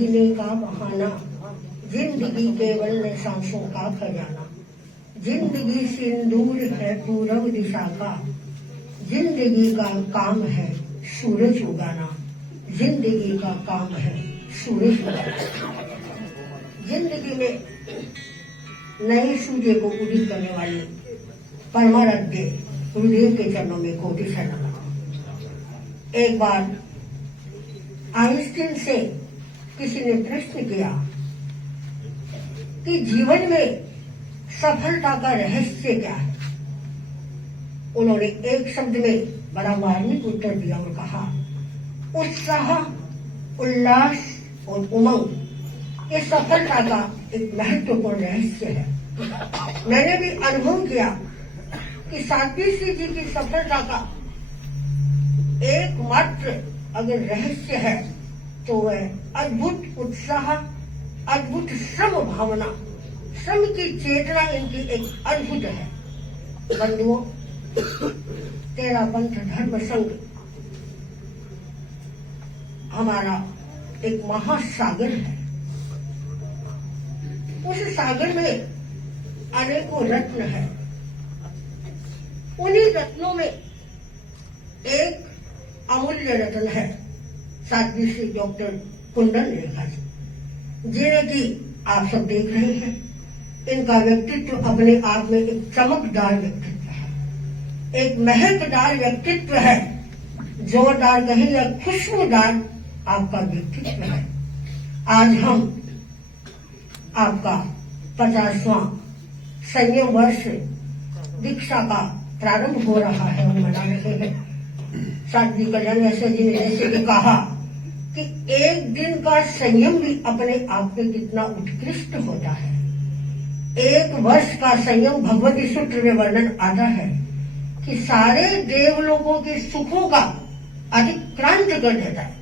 जीने का बहाना, जिंदगी केवल है सांसों का खजाना। जिंदगी सिंदूर है पूरब दिशा का, जिंदगी का काम है सूरज उगाना। जिंदगी का काम है सूरज उगाना। जिंदगी में नए सूर्य को उदित करने वाली परमाराध्य गुरुदेव के चरणों में कोटि शरण। एक बार आइंस्टीन से किसी ने प्रश्न किया कि जीवन में सफलता का रहस्य क्या है। उन्होंने एक शब्द में बड़ा मार्मिक उत्तर दिया और कहा, उत्साह, उल्लास और उमंग ये सफलता का एक महत्वपूर्ण रहस्य है। मैंने भी अनुभव किया कि साध्वी श्री जी की सफलता का एकमात्र अगर रहस्य है तो वह अद्भुत उत्साह, अद्भुत श्रम भावना, श्रम की चेतना इनकी एक अद्भुत है। बंधुओं, तेरा पंथ धर्म संघ हमारा एक महासागर है। उस सागर में अनेकों रत्न है। उन्हीं रत्नों में एक अमूल्य रत्न है साध्वी श्री डॉक्टर कुंदन रेखा जी, जिन्हें कि आप सब देख रहे हैं। इनका व्यक्तित्व अपने आप में एक चमकदार व्यक्तित्व है, एक महकदार व्यक्तित्व है, जोरदार कहें या खुशबूदार आपका व्यक्तित्व है। आज हम आपका 50वां संयम वर्ष दीक्षा का प्रारंभ हो रहा है और मना रहे हैं। साध्वी कल्याण ऐसे जी ने जैसे कि कहा कि एक दिन का संयम भी अपने आप में कितना उत्कृष्ट होता है। एक वर्ष का संयम भगवती सूत्र में वर्णन आता है कि सारे देवलोकों के सुखों का अतिक्रांत कर देता है।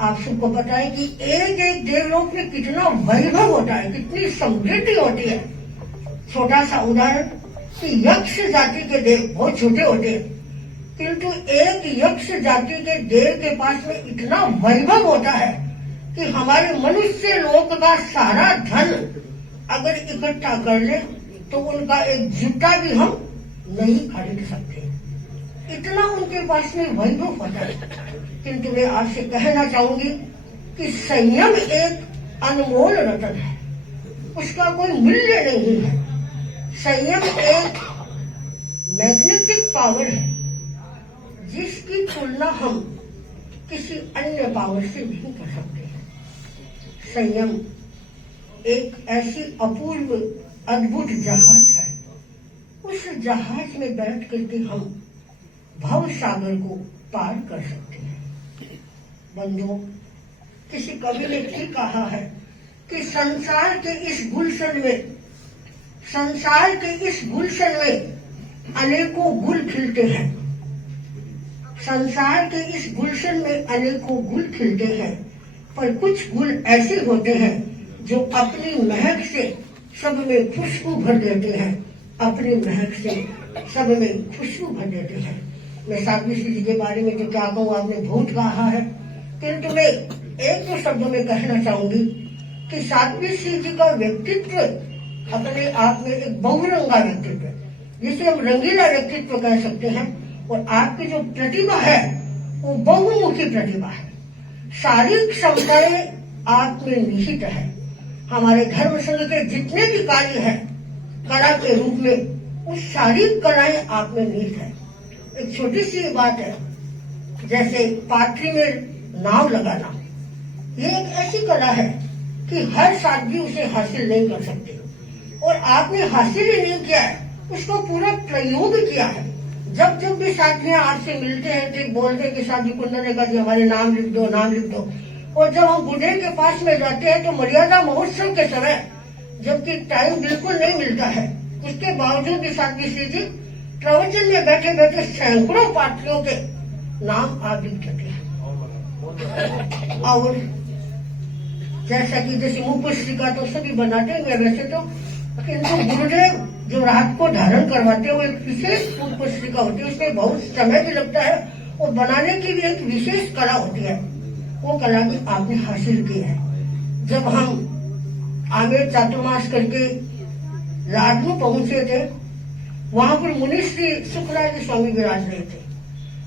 आप सबको पता है कि एक एक देवलोक में कितना वैभव होता है, कितनी समृद्धि होती है। छोटा सा उदाहरण कि यक्ष जाति के देव बहुत छोटे होते हैं, किंतु एक यक्ष जाति के देव के पास में इतना वैभव होता है कि हमारे मनुष्य लोक का सारा धन अगर इकट्ठा कर ले तो उनका एक जूता भी हम नहीं खरीद सकते, इतना उनके पास में वैभव होता है। किंतु मैं आपसे कहना चाहूंगी कि संयम एक अनमोल रत्न है, उसका कोई मूल्य नहीं है। संयम एक मैग्नेटिक पावर है जिसकी तुलना हम किसी अन्य पावर से नहीं कर सकते हैं। संयम एक ऐसी अपूर्व अद्भुत जहाज है। उस जहाज में बैठ करके हम भव सागर को पार कर सकते हैं। बंधुओं, किसी कवि ने ठीक कहा है कि संसार के इस गुलशन में अनेकों गुल खिलते हैं। संसार के इस गुलशन में अनेकों गुल खिलते हैं, पर कुछ गुल ऐसे होते हैं जो अपनी महक से सब में खुशबू भर देते हैं। अपनी महक से सब में खुशबू भर देते हैं। मैं साध्वी श्री जी के बारे में तो क्या कहूँ, आपने बहुत कहा है, किंतु मैं एक दो शब्दों में कहना चाहूंगी कि साध्वी श्री जी का व्यक्तित्व अपने आप में एक बहुरंगा व्यक्तित्व है, जिसे हम रंगीला व्यक्तित्व कह सकते हैं। और आपकी जो प्रतिभा है वो बहुमुखी प्रतिभा है। सारी क्षमताएं आप में निहित है। हमारे धर्म संघ के जितने भी कार्य है कला के रूप में, वो सारी कलाएं आप में निहित है। एक छोटी सी बात है, जैसे पाथरी में नाव लगाना, ये एक ऐसी कला है कि हर साथी उसे हासिल नहीं कर सकते, और आपने हासिल ही नहीं किया है, उसको पूरा प्रयोग किया है। जब जब भी साथियां आपसे मिलते हैं तो बोलते हैं कि साध्वी कुंदन रेखा जी हमारे नाम लिख दो, नाम लिख दो। और जब हम बुढ़े के पास में जाते हैं तो मर्यादा महोत्सव के समय, जबकि टाइम बिल्कुल नहीं मिलता है, उसके बावजूद भी साध्वी श्री जी प्रवचन में बैठे बैठे सैकड़ों पात्रियों के नाम आप लिख देते हैं। और जैसा कि जैसे मुख पुस्तिका तो सभी बनाते हैं वैसे तो, किंतु गुरुदेव जो रात को धारण करवाते हैं वो एक विशेष मुख पुस्तिका होती है, उसमें बहुत समय भी लगता है और बनाने की भी एक विशेष कला होती है। वो कला भी आपने हासिल की है। जब हम आमेर चातुर्मास करके राजू पहुंचे थे, वहां पर मुनिश्री सुखराज स्वामी विराज रहे थे।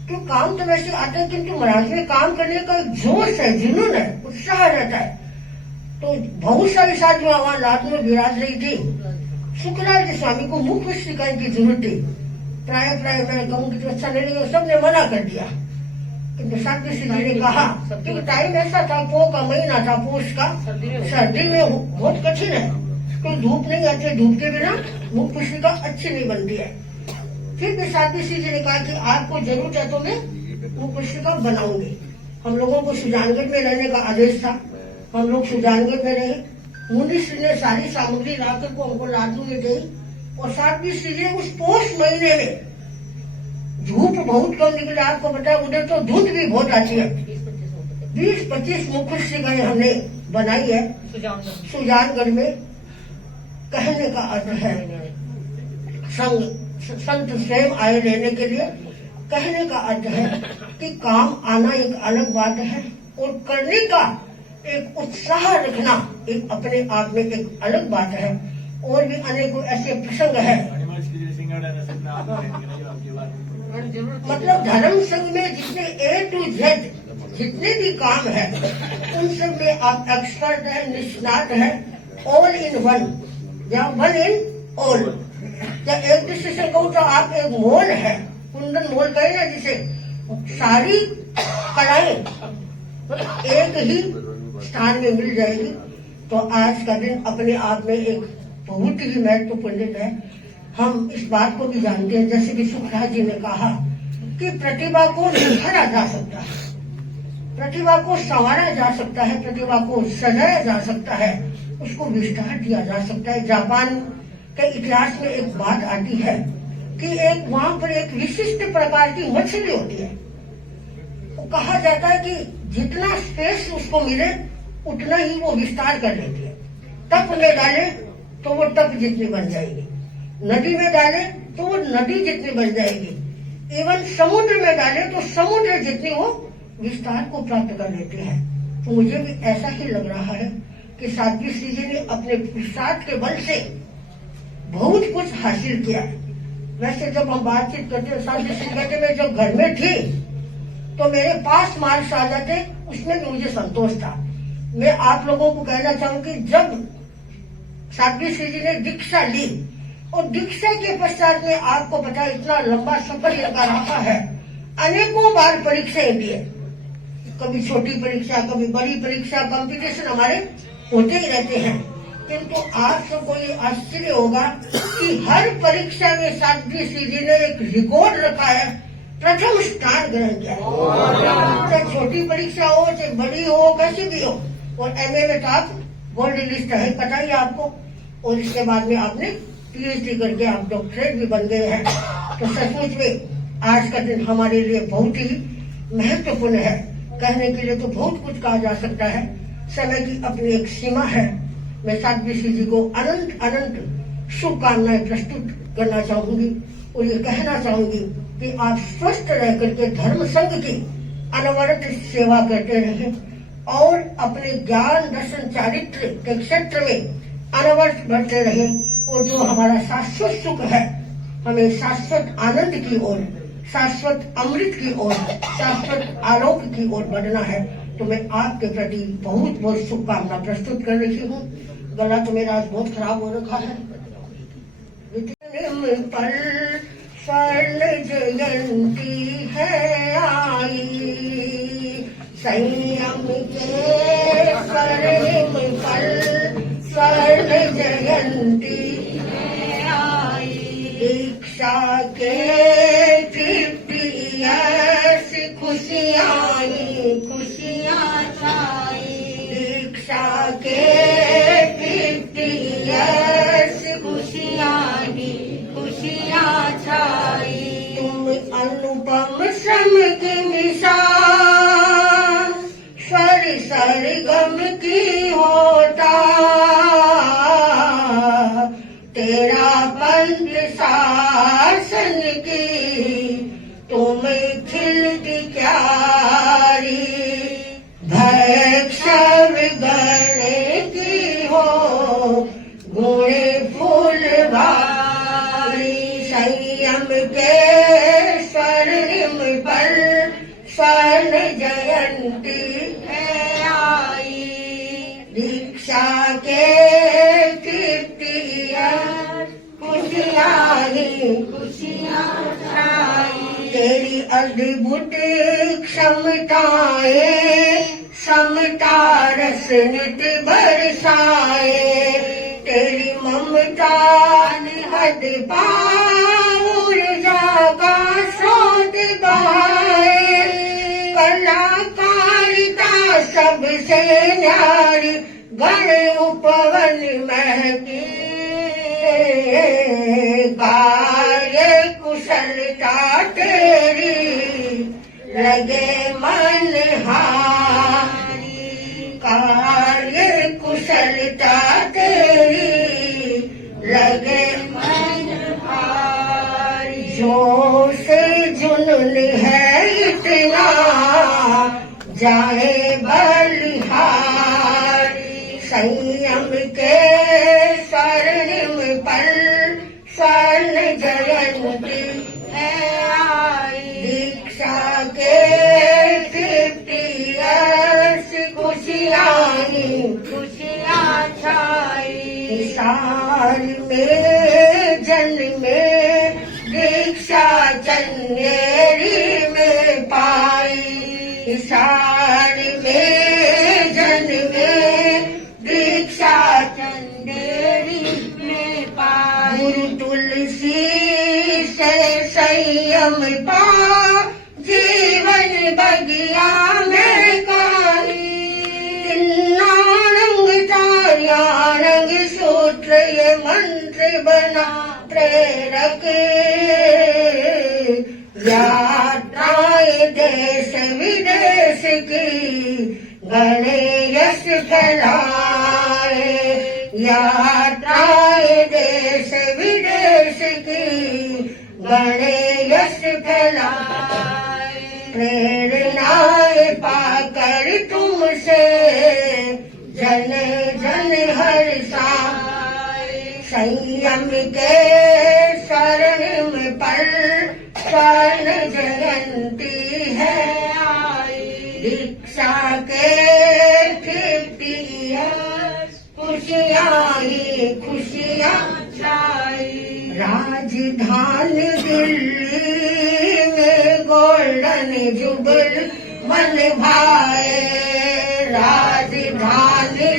तो काम तो वैसे आते हैं, किंतु महाराज में काम करने का एक जोश है, जुनून है, उत्साह रहता है। तो बहुत सारी साथियां वहां रात में विराज रही थी। सुखराज स्वामी को मुख्य शिकायत की जरूरत थी। प्राय मैं कहूँ कि तो अच्छा नहीं लगे, सबने मना कर दिया। किंतु साध्वी श्री जी ने कहा, क्योंकि टाइम ऐसा था, पोह का महीना था, पोष का, सर्दी में बहुत कठिन है, कोई धूप नहीं आती, धूप के बिना मुख पुष्पिका अच्छी नहीं बनती है। फिर भी साध्वी श्री जी ने कहा कि आपको जरूरत है तो मैं मुख पुष्पिका बनाऊंगी। हम लोगों को सुजानगढ़ में रहने का आदेश था, हम लोग सुजानगढ़ में रहे। मुनिश्री ने सारी सामग्री लाकर को हमको लाडू में दी, और साध्वी श्री जी उस पोष महीने में धूप बहुत कम निकला, आपको बताया उधर तो धुंध भी बहुत आती है। 20-25 मुख पुष्पिकाएं हमने बनाई है सुजानगढ़ में। कहने का अर्थ है संत स्वयं आए रहने के लिए। कहने का अर्थ है कि काम आना एक अलग बात है, और करने का एक उत्साह रखना एक अपने आप में एक अलग बात है। और भी अनेकों ऐसे प्रसंग है। मतलब धर्म संघ में जितने A to Z जितने भी काम है, उन सब में आप एक्सपर्ट है, निष्णात है, ऑल इन वन या वन इन ऑल। या एक दूसरे से कहूँ तो आप एक मोल है, कुंदन मोल कहे ना, जिसे सारी कलाएं एक ही स्थान में मिल जाएगी। तो आज का दिन अपने आप में एक बहुत ही महत्वपूर्ण है। हम इस बात को भी जानते हैं, जैसे कि सुखराज जी ने कहा कि प्रतिभा को निखारा जा सकता है, प्रतिभा को संवारा जा सकता है, प्रतिभा को सजाया जा सकता है, उसको विस्तार दिया जा सकता है। जापान के इतिहास में एक बात आती है कि एक वहां पर एक विशिष्ट प्रकार की मछली होती है। वो कहा जाता है कि जितना स्पेस उसको मिले उतना ही वो विस्तार कर लेती है। तप में डाले तो वो तप जितनी बन जाएगी, नदी में डाले तो वो नदी जितनी बन जाएगी, इवन समुद्र में डाले तो समुद्र जितनी वो विस्तार को प्राप्त कर लेती है। तो मुझे भी ऐसा ही लग रहा है कि साध्वी श्री जी ने अपने पुरुषार्थ के बल से बहुत कुछ हासिल किया। वैसे जब हम बातचीत करते हैं, साध्वी श्री कहते मैं जब घर में थी तो मेरे पास मार्क्स आ जाते, उसमें भी मुझे संतोष था। मैं आप लोगों को कहना चाहूँ कि जब साध्वी श्री जी ने दीक्षा ली, और दीक्षा के पश्चात में आपको पता है इतना लंबा सफर इनका रहा है, अनेकों बार परीक्षाएं दिए, कभी छोटी परीक्षा, कभी बड़ी परीक्षा, कंपटीशन हमारे होते ही रहते हैं। किंतु आज सबको ये आश्चर्य होगा कि हर परीक्षा में साध्वी श्री जी ने एक रिकॉर्ड रखा है, प्रथम स्थान ग्रहण किया। चाहे छोटी परीक्षा हो, चाहे बड़ी हो, कैसी भी हो। और MA में तो आप गोल्ड लिस्ट है, पता ही आपको। और इसके बाद में आपने PhD करके आप डॉक्टरेट भी बन गए हैं। तो सचमुच में आज का दिन हमारे लिए बहुत ही महत्वपूर्ण है। कहने के लिए तो बहुत कुछ कहा जा सकता है, समय की अपनी एक सीमा है। मैं साध्वी श्री जी को अनंत अनंत शुभकामनाएं प्रस्तुत करना चाहूंगी, और ये कहना चाहूंगी कि आप स्वस्थ रह करके धर्म संघ की अनवरत सेवा करते रहें, और अपने ज्ञान दर्शन चारित्र के क्षेत्र में अनवरत बढ़ते रहें। और जो हमारा शाश्वत सुख है, हमें शाश्वत आनंद की ओर, शाश्वत अमृत की ओर, शाश्वत आरोग्य की ओर बढ़ना है। तो मैं आपके प्रति बहुत बहुत शुभकामना प्रस्तुत कर रही हूँ। गला तो मेरा आज बहुत खराब हो रखा है। पल स्वर्ण जयंती है आई, संयम के स्वर्णिम पल स्वर्ण जयंती है आई, दीक्षा के 50 इयर्स खुशियाँ छाई, दीक्षा के 50 इयर्स खुशियाँ छाई। तुम अनुपम श्रम की मिसाल, स्वर सरगम की होता, तेरा पंथ शासन की तुम खिलती क्यारी, भय क्षव गणे दीक्षा के 50 ईयर खुशियाँ ही खुशियाँ छाई। तेरी अद्भुत क्षमताएं समता रस नित बरसाए। तेरी ममता निहद ऊर्जा का स्रोत बहाए। कलाकारिता सबसे न्यारी गण उपवन महकी। कार्य कुशलता तेरी लगे मन हारी। कार्य कुशलता तेरी लगे मन हारी। जोश जुनून है इतना जाए बलिहारी। संयम के स्वर्णिम पल स्वर्ण जयंती है आई। दीक्षा के 50 ईयर्स खुशियाँ ही खुशियाँ छाई। साल में जन्मे दीक्षा चंदेरी में पाई। साल में जन्मे दीक्षा चंदेरी में पाई। गुरु तुलसी से संयम पा जीवन बगिया में काई। नारंग चार्यारंग सूत्र ये मंत्र बना प्रेरक। यात्राएं देश विदेश की गणेश फैलाए। यात्राएं देश विदेश की गणेश फैलाए। प्रेरणाएं पाकर तुमसे जन जन हर्षाए। संयम के स्वर्णिम पल स्वर्ण जयंती है आई। दीक्षा के 50 ईयर्स खुशियाँ ही खुशियाँ छाई। राजधानी दिल्ली में गोल्डन जुबल मन भाए। राजधानी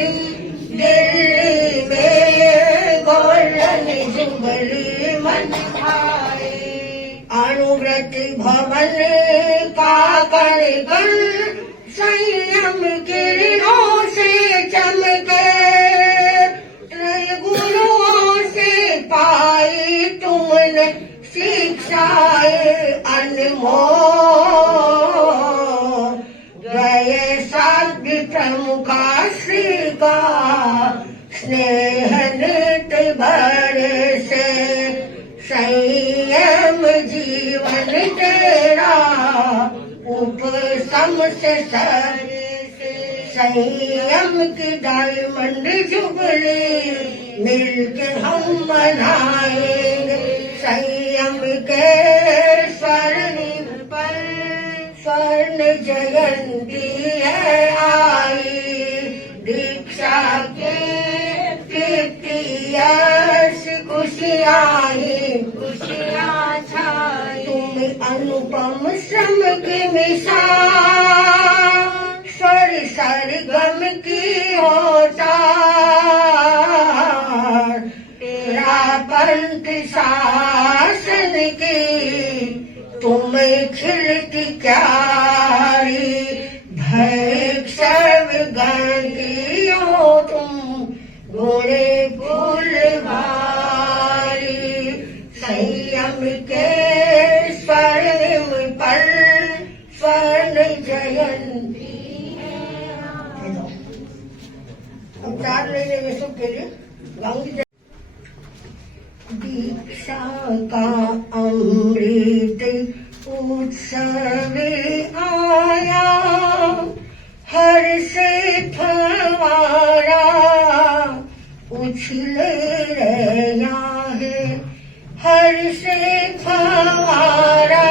दिल्ली में गोल्डन जुबली मन भाए। अनुव्रत भवन का कण कण संयम किरणों से चमके। गुरुओं से पाई तुमने शिक्षाएं अनमोल। गए साध्य प्रमुखा श्री का स्नेह नित भरे से। संयम जीवन तेरा उपसम से सरे से। संयम की डायमंड जुबली मिलके हम मनाएंगे। संयम के स्वर्णिम पर स्वर्ण जयंती है आई। दीक्षा के 50 ईयर्स खुशियाँ ही खुशियाँ छाई। तुम अनुपम श्रम की मिसाल स्वर सरगम की होता। तेरा पंथ शासन की तुम खिलती क्यारी। भय सर्वगण की हो तुम गोरे फूलवारी। संयम के स्वर्णिम पल स्वर्ण जयंती है। अब 4 महीने में सबके लिए गाऊंगी। दीक्षा का अमृत उत्सव आया। हर से फवारा उछल रहा है। हर से फवारा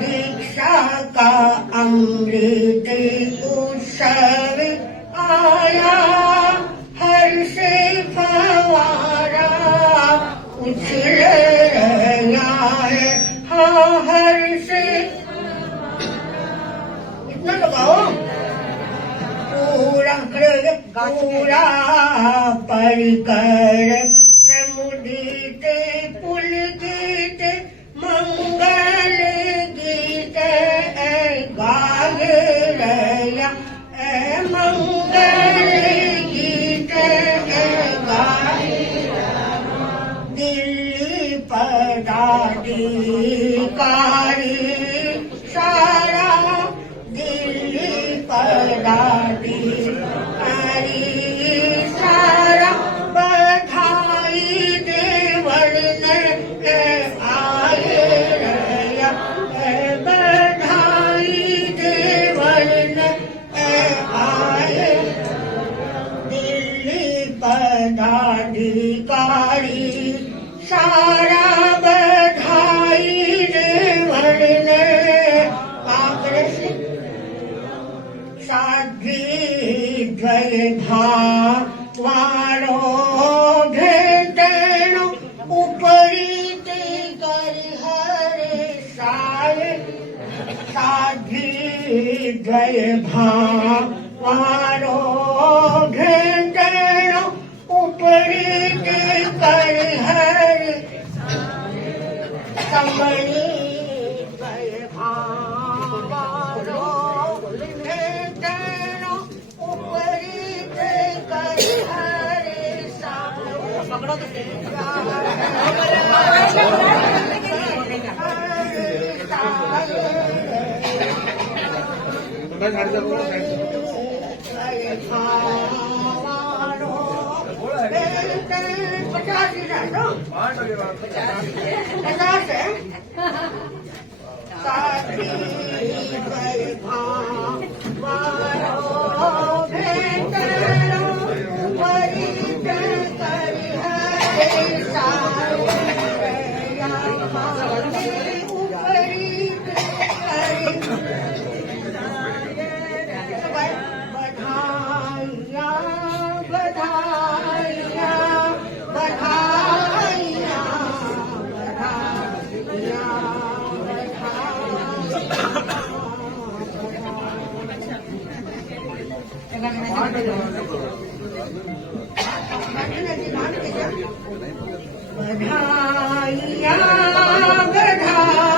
दीक्षा का अमृत उत्सव आया, हर से फवारा उछल रहा है, हाँ हर से। इतना लगाओ, पूरा पूरा परिकर प्रमुदित पुलकित मंगल गीत गाय रया, मंगल गीत गाय। दिल्ली पदाधिकारी सारा, दिल्ली पदाधिकारी सारा, बधाई देवर ने आए रया, बधाई देवर ने आए। दिल्ली पदाधिकारी सारा, बधाई देवर ने आग्रह। साध्वी द्वय भावारो भेटनो, उपरी ते करि हरे साय। साध्वी द्वय भावारो भेटनो, उपरी ते करि हरे। समणी द्वय भावारो भेटनो, उपरी ते करि हरे साय। पकड़ो तो पचास है। साथी द्वय भावारो भेटनो, उपरी ते करि हरे साय। उपरी ते करि बधाइयाँ बधाइयाँ बधाइयाँ बधाइयाँ बधाइयाँ